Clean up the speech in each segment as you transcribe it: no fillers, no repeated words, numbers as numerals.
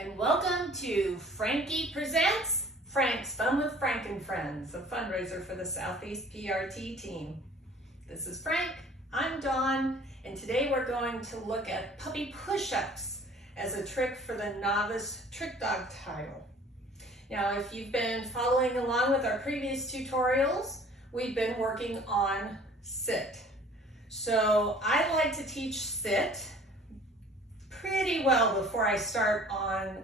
and welcome to Frankie Presents Frank's Fun with Frank and Friends, a fundraiser for the Southeast PRT team. This is Frank, I'm Dawn, and today we're going to look at puppy push-ups as a trick for the novice trick dog title. Now, if you've been following along with our previous tutorials, we've been working on sit. So I like to teach sit pretty well before I start on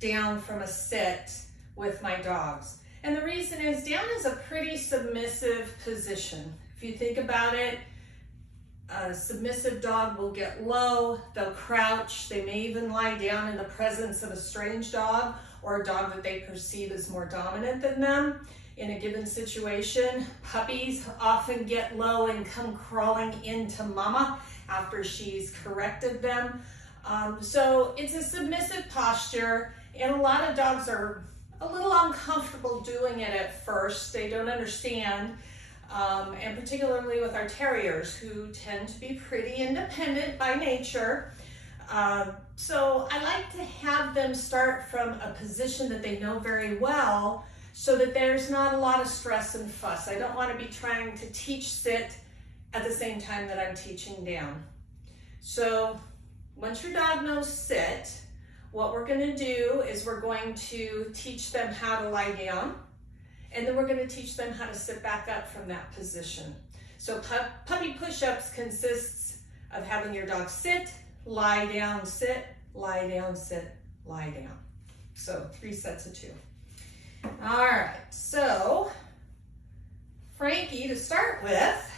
down from a sit with my dogs. And the reason is down is a pretty submissive position. If you think about it, a submissive dog will get low, they'll crouch, they may even lie down in the presence of a strange dog or a dog that they perceive as more dominant than them. In a given situation, puppies often get low and come crawling into mama after she's corrected them. So it's a submissive posture, and a lot of dogs are a little uncomfortable doing it at first. They don't understand, and particularly with our terriers who tend to be pretty independent by nature. So I like to have them start from a position that they know very well so that there's not a lot of stress and fuss. I don't want to be trying to teach sit at the same time that I'm teaching down. So once your dog knows sit, what we're going to do is we're going to teach them how to lie down, and then we're going to teach them how to sit back up from that position. So puppy push-ups consists of having your dog sit, lie down, sit, lie down, sit, lie down. So 3 sets of 2. All right, so Frankie, to start with,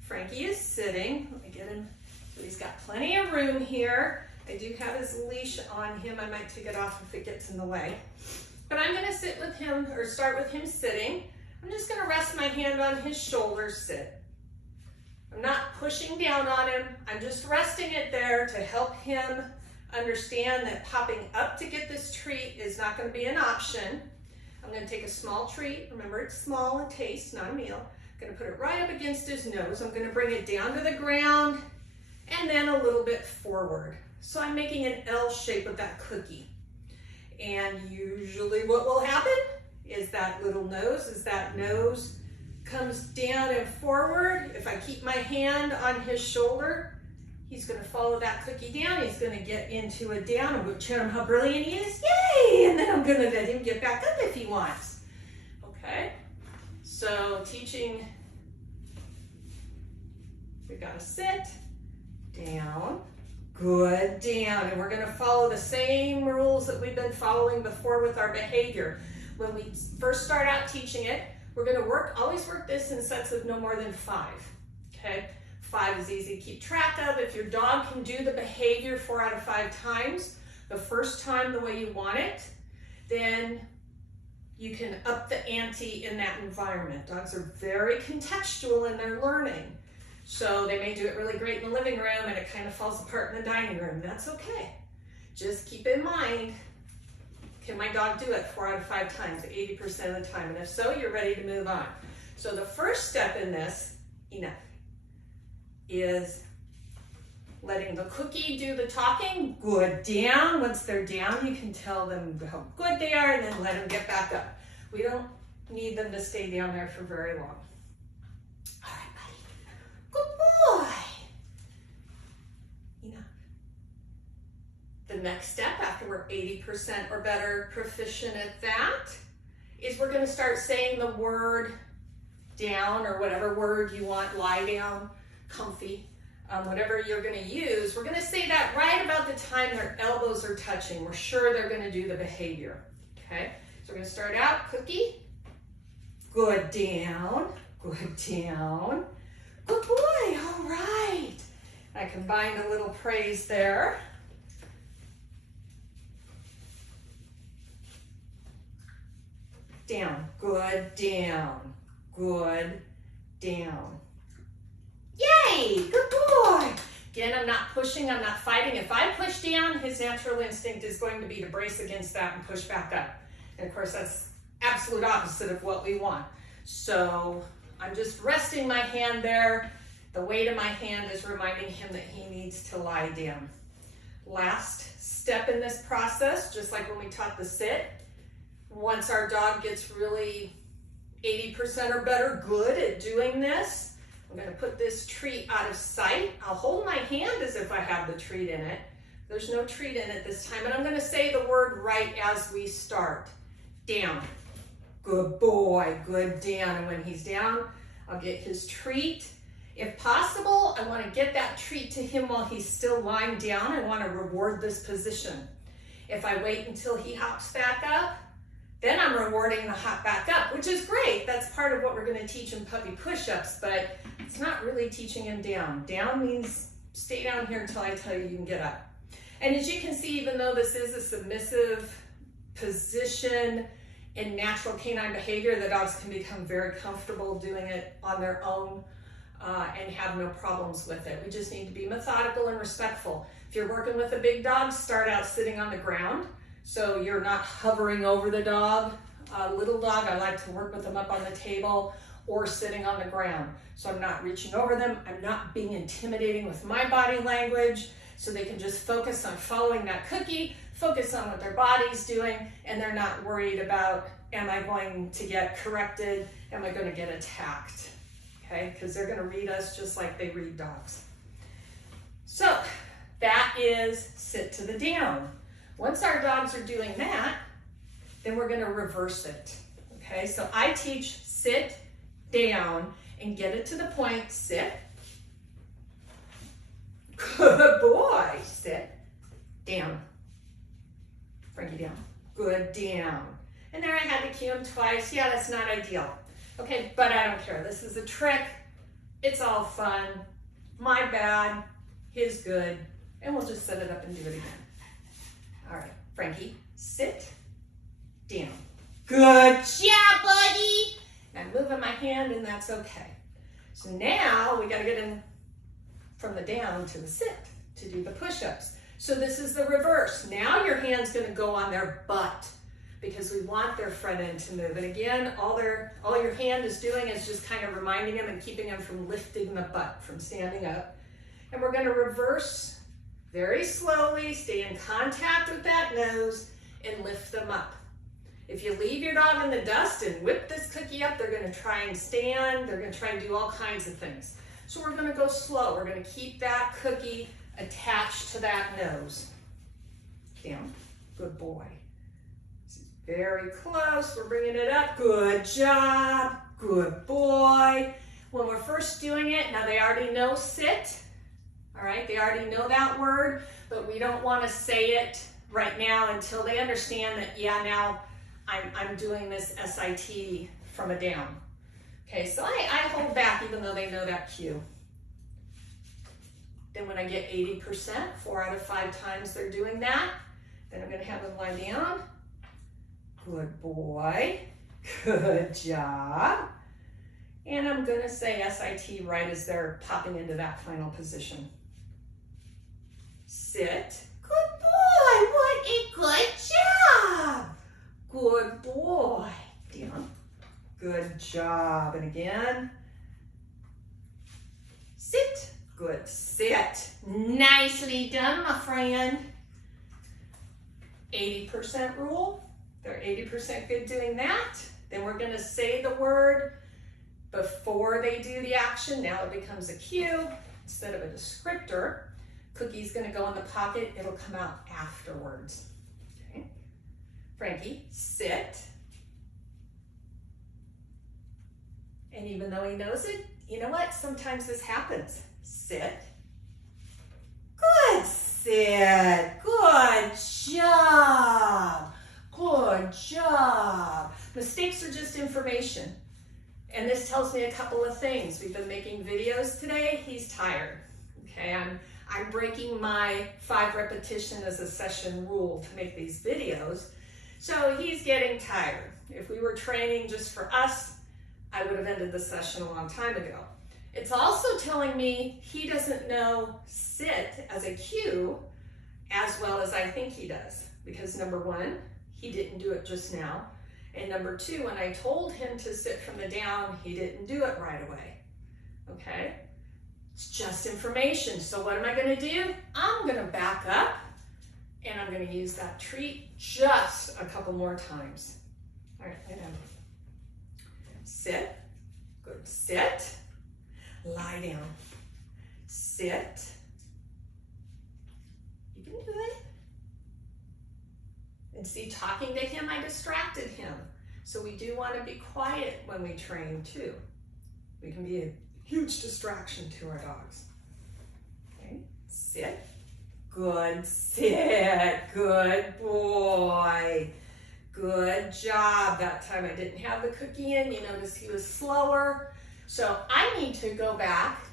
Frankie is sitting. Let me get him. So he's got plenty of room here. I do have his leash on him. I might take it off if it gets in the way. But I'm going to sit with him, or start with him sitting. I'm just going to rest my hand on his shoulder, sit. I'm not pushing down on him. I'm just resting it there to help him understand that popping up to get this treat is not going to be an option. I'm going to take a small treat. Remember, it's small and taste, not a meal. I'm going to put it right up against his nose. I'm going to bring it down to the ground and then a little bit forward. So I'm making an L shape with that cookie. And usually what will happen is that little nose, as that nose comes down and forward, if I keep my hand on his shoulder, he's going to follow that cookie down. He's going to get into a down. I'm going to show him how brilliant he is. Yay! And then I'm going to let him get back up if he wants. Okay? So teaching, we've got to sit, down, good, down. And we're going to follow the same rules that we've been following before with our behavior. When we first start out teaching it, we're going to always work this in sets of no more than 5. Okay? 5 is easy to keep track of. If your dog can do the behavior 4 out of 5 times, the first time the way you want it, then you can up the ante in that environment. Dogs are very contextual in their learning. So they may do it really great in the living room and it kind of falls apart in the dining room. That's okay. Just keep in mind, can my dog do it 4 out of 5 times, 80% of the time? And if so, you're ready to move on. So the first step in this, enough, is letting the cookie do the talking. Good, down. Once they're down, you can tell them how good they are and then let them get back up. We don't need them to stay down there for very long. All right, buddy. Good boy. Enough. The next step, after we're 80% or better proficient at that, is we're going to start saying the word down, or whatever word you want, lie down, comfy, whatever you're going to use. We're going to say that right about the time their elbows are touching. We're sure they're going to do the behavior. Okay, so we're going to start out, cookie, good, down, good, down, good boy, all right. I combined a little praise there. Down, good, down, good, down. Yay, good boy. Again, I'm not pushing, I'm not fighting. If I push down, his natural instinct is going to be to brace against that and push back up. And of course, that's absolute opposite of what we want. So I'm just resting my hand there. The weight of my hand is reminding him that he needs to lie down. Last step in this process, just like when we taught the sit, once our dog gets really 80% or better good at doing this, I'm going to put this treat out of sight. I'll hold my hand as if I have the treat in it. There's no treat in it this time, and I'm going to say the word right as we start. Down. Good boy. Good down. And when he's down, I'll get his treat. If possible, I want to get that treat to him while he's still lying down. I want to reward this position. If I wait until he hops back up, then I'm rewarding the hop back up, which is great. That's part of what we're going to teach in puppy push-ups, but it's not really teaching him down. Down means stay down here until I tell you you can get up. And as you can see, even though this is a submissive position in natural canine behavior, the dogs can become very comfortable doing it on their own and have no problems with it. We just need to be methodical and respectful. If you're working with a big dog, start out sitting on the ground so you're not hovering over the dog. Little dog, I like to work with them up on the table or sitting on the ground. So I'm not reaching over them. I'm not being intimidating with my body language, so they can just focus on following that cookie, focus on what their body's doing, and they're not worried about, am I going to get corrected? Am I going to get attacked? Okay, because they're going to read us just like they read dogs. So that is sit to the down. Once our dogs are doing that, then we're going to reverse it. Okay, so I teach sit, down, and get it to the point. Sit. Good boy. Sit. Down. Frankie down. Good down. And there I had to cue him twice. Yeah, that's not ideal. Okay, but I don't care. This is a trick. It's all fun. My bad. His good. And we'll just set it up and do it again. All right, Frankie, sit. Down. Good job, buddy. I'm moving my hand, and that's okay. So now we got to get in from the down to the sit to do the push-ups. So this is the reverse. Now your hand's going to go on their butt because we want their front end to move. And again, all your hand is doing is just kind of reminding them and keeping them from lifting the butt, from standing up. And we're going to reverse very slowly, stay in contact with that nose, and lift them up. If you leave your dog in the dust and whip this cookie up, they're going to try and stand. They're going to try and do all kinds of things. So we're going to go slow. We're going to keep that cookie attached to that nose. Down. Good boy. This is very close. We're bringing it up. Good job. Good boy. When we're first doing it, now they already know sit. All right, they already know that word, but we don't want to say it right now until they understand that, yeah, now I'm doing this SIT from a down. Okay, so I hold back even though they know that cue. Then when I get 80%, 4 out of 5 times they're doing that, then I'm going to have them lie down. Good boy. Good job. And I'm going to say SIT right as they're popping into that final position. Sit. Good boy. What a good job. Good boy. Down. Good job. And again. Sit. Good. Sit. Nicely done, my friend. 80% rule. They're 80% good doing that. Then we're going to say the word before they do the action. Now it becomes a cue instead of a descriptor. Cookie's going to go in the pocket. It'll come out afterwards. Okay. Frankie, sit. And even though he knows it, you know what? Sometimes this happens. Sit. Good sit. Good job. Good job. Mistakes are just information. And this tells me a couple of things. We've been making videos today. He's tired. Okay, I'm breaking my 5 repetition as a session rule to make these videos. So he's getting tired. If we were training just for us, I would have ended the session a long time ago. It's also telling me he doesn't know sit as a cue as well as I think he does. Because number 1, he didn't do it just now. And number 2, when I told him to sit from the down, he didn't do it right away. Okay? It's just information. So what am I going to do? I'm going to back up And I'm going to use that treat just a couple more times. All right, lay down. Sit. Good. Sit. Lie down. Sit. You can do it. And see, talking to him, I distracted him. So we do want to be quiet when we train too. We can be a huge distraction to our dogs. Okay, sit. Good, sit. Good boy. Good job. That time I didn't have the cookie in. You notice he was slower. So I need to go back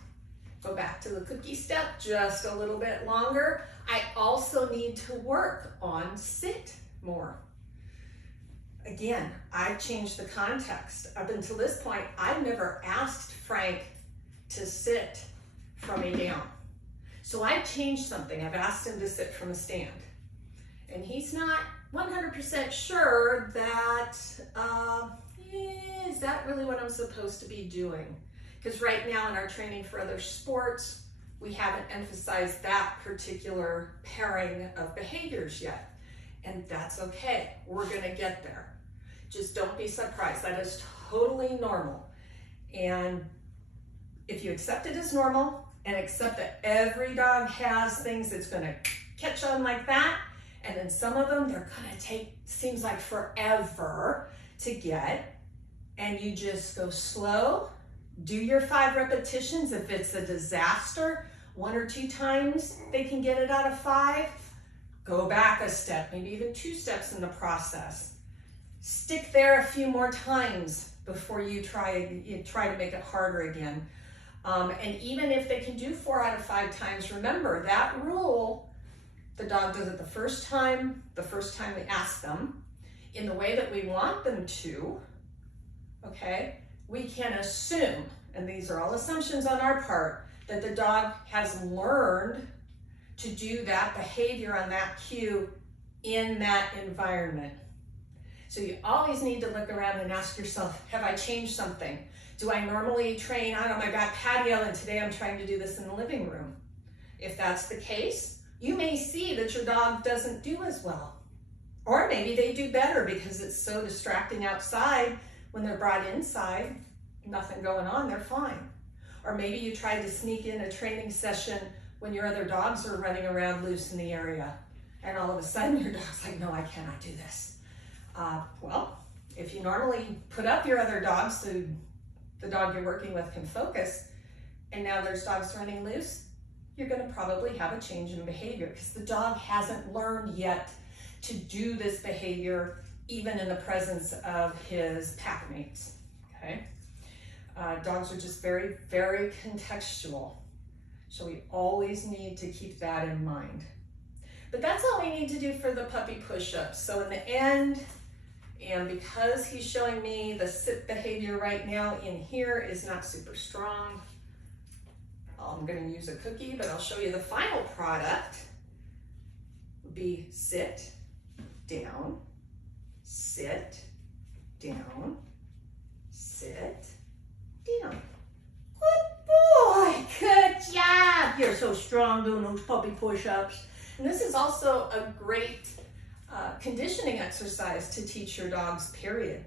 to the cookie step just a little bit longer. I also need to work on sit more. Again, I've changed the context. Up until this point, I've never asked Frank to sit from a down. So I've changed something. I've asked him to sit from a stand. And he's not 100% sure that, is that really what I'm supposed to be doing? Because right now in our training for other sports, we haven't emphasized that particular pairing of behaviors yet. And that's okay. We're going to get there. Just don't be surprised. That is totally normal. And if you accept it as normal and accept that every dog has things that's going to catch on like that, and then some of them, they're going to take, seems like forever to get, and you just go slow, do your 5 repetitions. If it's a disaster, 1 or 2 times they can get it out of 5, go back a step, maybe even 2 steps in the process. Stick there a few more times before you try to make it harder again. And even if they can do 4 out of 5 times, remember that rule, the dog does it the first time we ask them, in the way that we want them to, okay? We can assume, and these are all assumptions on our part, that the dog has learned to do that behavior on that cue in that environment. So you always need to look around and ask yourself, have I changed something? Do I normally train out on my back patio and today I'm trying to do this in the living room? If that's the case, you may see that your dog doesn't do as well. Or maybe they do better because it's so distracting outside. When they're brought inside, nothing going on, they're fine. Or maybe you tried to sneak in a training session when your other dogs are running around loose in the area. And all of a sudden your dog's like, no, I cannot do this. Well, if you normally put up your other dogs so the dog you're working with can focus, and now there's dogs running loose, you're going to probably have a change in behavior because the dog hasn't learned yet to do this behavior even in the presence of his pack mates, okay? Dogs are just very, very contextual. So we always need to keep that in mind. But that's all we need to do for the puppy push-ups. So in the end, and because he's showing me the sit behavior right now in here is not super strong, I'm going to use a cookie, but I'll show you the final product. Would be sit, down, sit, down, sit, down. Good boy, good job. You're so strong doing those puppy push-ups. And this is also a great conditioning exercise to teach your dogs, period.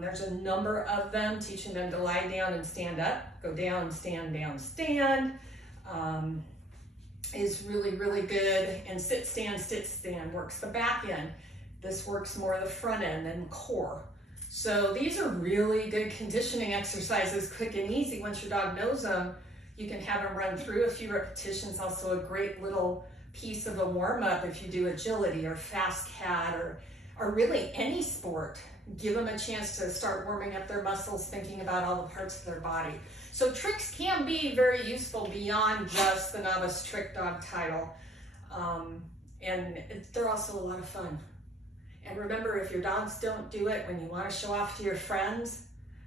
There's a number of them, teaching them to lie down and stand up, go down, stand, is really, really good. And sit, stand works the back end. This works more the front end and core. So these are really good conditioning exercises, quick and easy. Once your dog knows them, you can have them run through a few repetitions. Also a great little piece of a warm-up if you do agility or fast cat or really any sport. Give them a chance to start warming up their muscles, thinking about all the parts of their body. So tricks can be very useful beyond just the novice trick dog title. And they're also a lot of fun. And remember, if your dogs don't do it when you want to show off to your friends,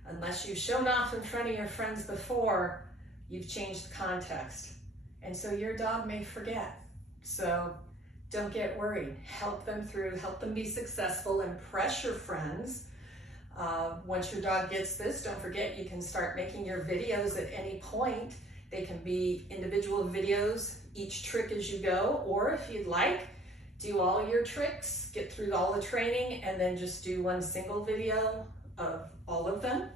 unless you've shown off in front of your friends before, you've changed the context. And so your dog may forget. So don't get worried. Help them through, help them be successful, impress your friends. Once your dog gets this, don't forget you can start making your videos at any point. They can be individual videos, each trick as you go, or if you'd like, do all your tricks, get through all the training, and then just do one single video of all of them.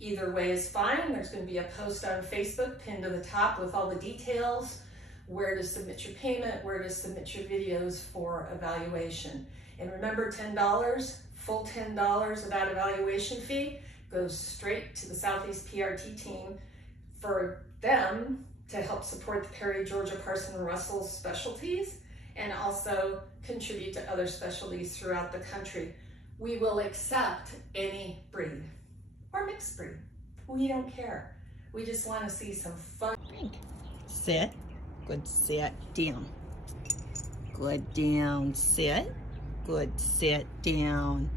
Either way is fine. There's going to be a post on Facebook pinned to the top with all the details, where to submit your payment, where to submit your videos for evaluation. And remember, $10, full $10 of that evaluation fee goes straight to the Southeast PRT team for them to help support the Perry, Georgia, Parson, and Russell specialties, and also contribute to other specialties throughout the country. We will accept any breed or mixed breed. We don't care. We just want to see some fun. Sit. Good. Sit down. Good. Down. Sit. Good. Sit down.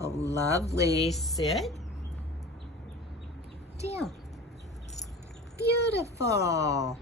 Oh, lovely. Sit. Down. Beautiful.